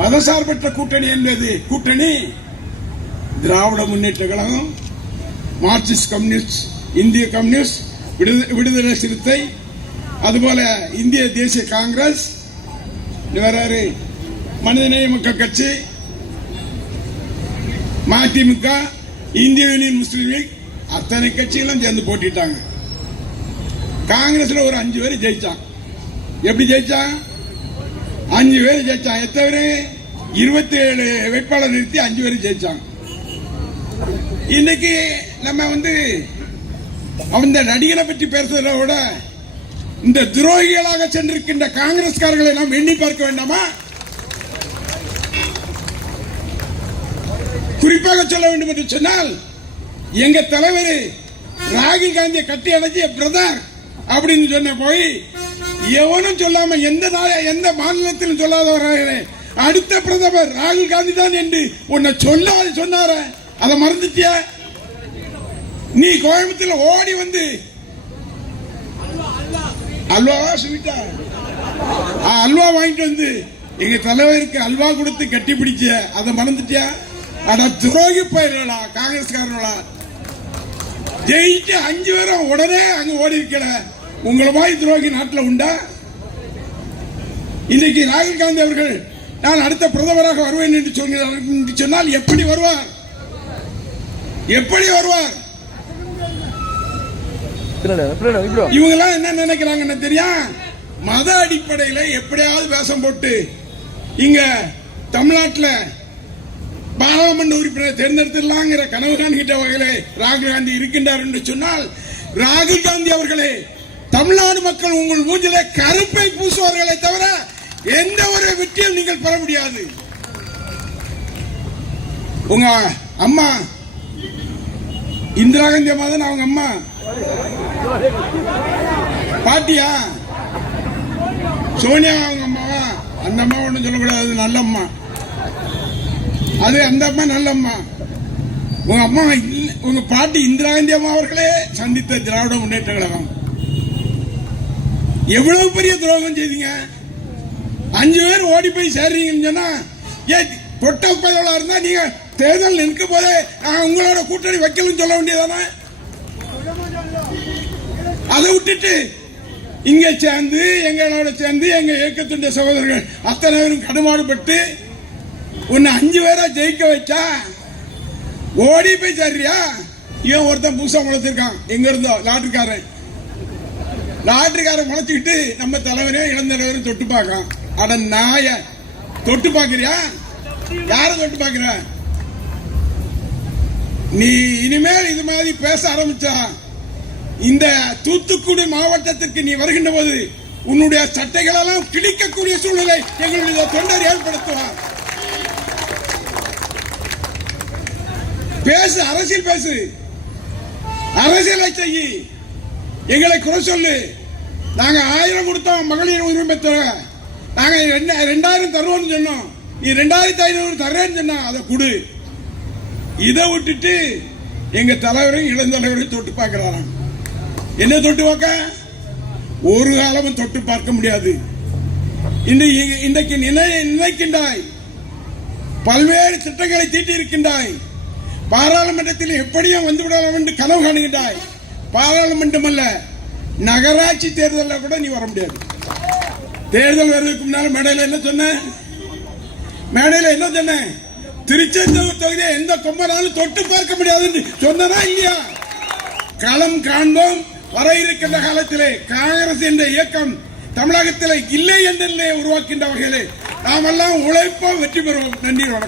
மதசார்பற்ற கூட்டணி என்பது கூட்டணி திராவிட முன்னேற்ற கழகம், மார்க்சிஸ்ட் கம்யூனிஸ்ட், இந்திய கம்யூனிஸ்ட், விடுதலை சிறுத்தை, அதுபோல இந்திய தேசிய காங்கிரஸ், மனிதநேய மக்கள் கட்சி, மதிமுக, இந்திய யூனியன் முஸ்லீம் லீக், அத்தனை கட்சிகளும் சேர்ந்து போட்டிட்டாங்க. காங்கிரஸ்ல ஒரு 5 பேர் ஜெயிச்சான். எப்படி ஜெயிச்சான்? 5 பேர் ஜெயிச்சான். எத்தனை பேர்? 27 வேட்பாளர் நிறுத்தி 5 பேர் ஜெயிச்சாங்க. இன்னைக்கு நம்ம அந்த நடிகரை பற்றி பேசுறதை விட இந்த துரோகிகளாக சென்றிருக்கின்ற காங்கிரஸ்காரர்களை நாம் எண்ணி பார்க்க வேண்டாமா? குறிப்பாக சொல்ல வேண்டும் என்று சொன்னால், எங்க தலைவர் ராகுல் காந்தியை கட்டி அணைச்சி பிரதர் அப்படின்னு சொன்ன போய் எவனும் சொல்லாம எந்த மாநிலத்திலும் சொல்லாதவர்களே அடுத்த பிரதமர் ராகுல் காந்தி தான் என்று உன்னை சொன்னார, அதை மறந்துட்டிய? நீ கோயம்புத்தூர்ல ஓடி வந்து அல்வாவா ஸ்வீட்டா அல்வா வாங்கிட்டு வந்து எங்க தலைவருக்கு அல்வா கொடுத்து கட்டி பிடிச்ச, அதை மறந்துட்டியா? அட துரோகி பயிர்களா, காங்கிரஸ்காரர்களா, ஜெயிச்சு 5 பேரும் உடனே அங்க ஓடி இருக்கல. உங்களை மாதிரி துரோகி நாட்டில் உண்டா? இன்னைக்கு ராகுல் காந்தி அவர்கள் நான் அடுத்த பிரதமராக வருவேன் என்று சொன்னால் எப்படி வருவார்? எப்படி வருவார்? இவங்க எல்லாம் என்ன நினைக்கிறாங்கன்னு தெரியும்? மத அடிப்படையில் எப்படியாவது வேஷம் போட்டு இங்க தமிழ்நாட்டில் பாராளுமன்ற உறுப்பினர் தேர்ந்தெடுத்துலாங்கிற கனவு காண்கின்ற வகையிலே ராகுல் காந்தி இருக்கின்றார் என்று சொன்னால், ராகுல் காந்தி அவர்களே, தமிழ்நாடு மக்கள் உங்கள் மூஞ்சிலே கருப்பை பூசுவார்களை தவிர எந்த ஒரு வெற்றியும் நீங்கள் பெற முடியாது. உங்க அம்மா இந்திரா காந்தி அம்மா தான் அவங்க அம்மா பாட்டியா? சோனியா அவங்க அம்மாவா? அந்த அம்மா ஒன்றும் சொல்லக்கூடாது, நல்ல அம்மா. அது அந்த அம்மா நல்ல அம்மா. உங்க அம்மா உங்க பாட்டி இந்திரா காந்தி அம்மா அவர்களே சந்தித்த திராவிட முன்னேற்ற கழகம் எவ்வளவு பெரிய துரோகம் செய்தீங்க. 5 பேர் ஓடி போய் சேர்றீங்கன்னு சொன்னா, தொட்ட பயலா இருந்தா நீங்க தேர்தல் நிற்க போதே உங்களோட கூட்டணி வைக்கலன்னு சொல்ல வேண்டியதானே? அதை விட்டுட்டு இங்க சேர்ந்து எங்களோட சேர்ந்து எங்க இயக்கத்துடைய சகோதரர்கள் அத்தனை பேரும் கடுமாடுபட்டு உன்னை 5 பேரா ஜெயிக்க வச்சா ஓடி போய் சேர்றியா? இவன் ஒருத்தன் பூசா முளைச்சிருக்கான். எங்க இருந்தோ லாட்டரிக்காரன் முளைச்சுக்கிட்டு நம்ம தலைவரே இளந்தலைவரும் தொட்டு பார்க்கான். அட நாய, தொட்டு பாக்குறியா? யார தொட்டு பாக்குற? நீ இனிமேல் இது மாதிரி பேச ஆரம்பிச்சா இந்த தூத்துக்குடி மாவட்டத்திற்கு நீ வருகின்ற போது உன்னுடைய சட்டைகளெல்லாம் கிழிக்கக்கூடிய சூழ்நிலை எங்களுடைய தொண்டர் ஏற்படுத்துவார். பேசு, அரசியல் பேசு, அரசியலை செய்யி, எங்களை குறை சொல்லு. நாங்க 1000 கொடுத்தோம் மகளிர் உரிமை தர, நாங்க 2000 தருவோம்னு சொன்னோம். நீ 2500 தர்றேன்னு சொன்னா அதை கொடு. இதை விட்டுட்டு எங்க தலைவரையும் இளந்தலைவரையும் தொட்டு பார்க்கிறாராம். என்ன தொட்டு பார்க்க? ஒரு காலமும் தொட்டு பார்க்க முடியாது. இன்றைக்கு நினைக்கின்றாய், பல்வேறு திட்டங்களை தீட்டி இருக்கின்றாய், பாராளுமன்றத்தில் எப்படியும் வந்துவிடலாம் என்று கனவு காணுகின்றாய். பாராளுமன்றம் அல்ல, நகராட்சி தேர்தலில் கூட நீ வர முடியாது. தேர்தல் வருவதற்கு முன்னால் மேடையில் என்ன சொன்ன? திருச்செந்தூர் தொகுதியை எந்த கொம்பனாலும் தொட்டு பார்க்க முடியாது என்று சொன்னா இல்லையா? களம் காண்போம். வர இருக்கின்ற காலத்திலே காங்கிரஸ் என்ற இயக்கம் தமிழகத்தில் இல்லை என்ற உருவாக்கின்ற வகையிலே நாம் எல்லாம் உழைப்போம், வெற்றி பெறுவோம். நன்றி, வணக்கம்.